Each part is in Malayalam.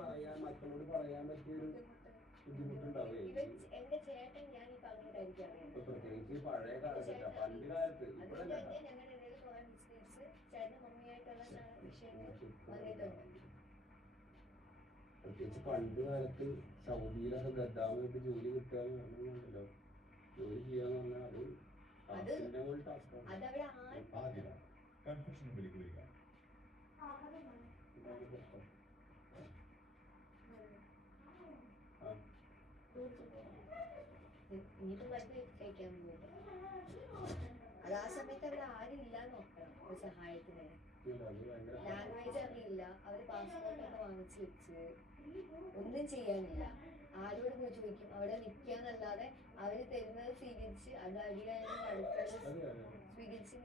പറയാൻ മക്കളോട് പറയാൻ പറ്റിയൊരു ബുദ്ധിമുട്ടുണ്ടാവേ. എന്റെ ചേട്ടൻ ഞാൻ ഈ പറഞ്ഞിട്ടായിരിക്കും പ്രത്യേകിച്ച് പഴയ കാലത്തില്ല, പണ്ട് കാലത്ത് അതുകൊണ്ട് തന്നെ ഞങ്ങളുടെ ഇടയിൽ കുറെ മിസ്റ്റേക്സ് ചേട്ടൻ മമ്മിയായിട്ടുള്ള വിഷയങ്ങൾ വന്നിട്ടുണ്ട്. പ്രത്യേകിച്ച് പണ്ട് കാലത്ത് സൗദിയിലൊക്കെ ഗദ്ദാമിട്ട് ജോലി കിട്ടുകയെന്ന് പറഞ്ഞിട്ടുണ്ടല്ലോ, ജോലി ചെയ്യാന്ന് പറഞ്ഞാൽ അത് അതവിടെ ഇനിയിപ്പം വെറുതെ കഴിക്കാൻ പോകില്ല. അത് ആ സമയത്ത് അവിടെ ആരും ഇല്ലാന്ന് നോക്കണം ഒരു സഹായത്തിന്. ലാംഗ്വേജ് അറിയില്ല, അവര് പാസ്പോർട്ടൊക്കെ വാങ്ങിച്ചു വെച്ച് ഒന്നും ചെയ്യാനില്ല. ആരോട് പോയി ചോദിക്കും? അവിടെ നിൽക്കാന്നല്ലാതെ അവര് തരുന്നത് സ്വീകരിച്ച് അത് അടിയായാലും അടുത്തത് സ്വീകരിച്ച്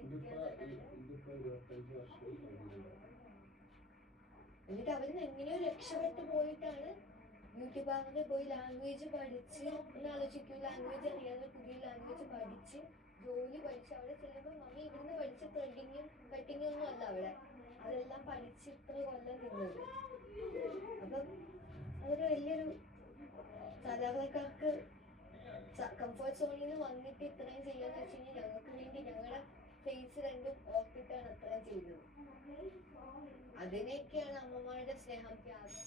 എന്നിട്ട് അവരിന്ന് എങ്ങനെയോ രക്ഷപ്പെട്ടു പോയിട്ടാണ് ബ്യൂട്ടി പാർലറിൽ പോയി ലാംഗ്വേജ് പഠിച്ച്. ഒന്ന് ആലോചിക്കൂ, ലാംഗ്വേജ് അറിയാതെ പുതിയ ലാംഗ്വേജ് പഠിച്ച് ജോലി പഠിച്ച് അവിടെ ചെല്ലുമ്പോൾ മമ്മി ഇവിടുന്ന് പഠിച്ച് ത്രെഡിങ്ങും കട്ടിങ്ങും ഒന്നും അല്ല അവിടെ, അതെല്ലാം പഠിച്ച് ഇത്ര കൊല്ലം നിന്നത്. അപ്പം അതൊരു വലിയൊരു സാധാരണക്കാർക്ക് കംഫർട്ട് സോണിൽ നിന്ന് വന്നിട്ട് ഇത്രയും ചെയ്യാന്ന് വെച്ച് കഴിഞ്ഞാൽ ഞങ്ങൾക്ക് വേണ്ടി ഞങ്ങളുടെ ഫേസ് രണ്ടും ഓർത്തിട്ടാണ് അത്രയും ചെയ്തത്. അതിനെയൊക്കെയാണ് അമ്മമാരുടെ സ്നേഹം, ത്യാഗം.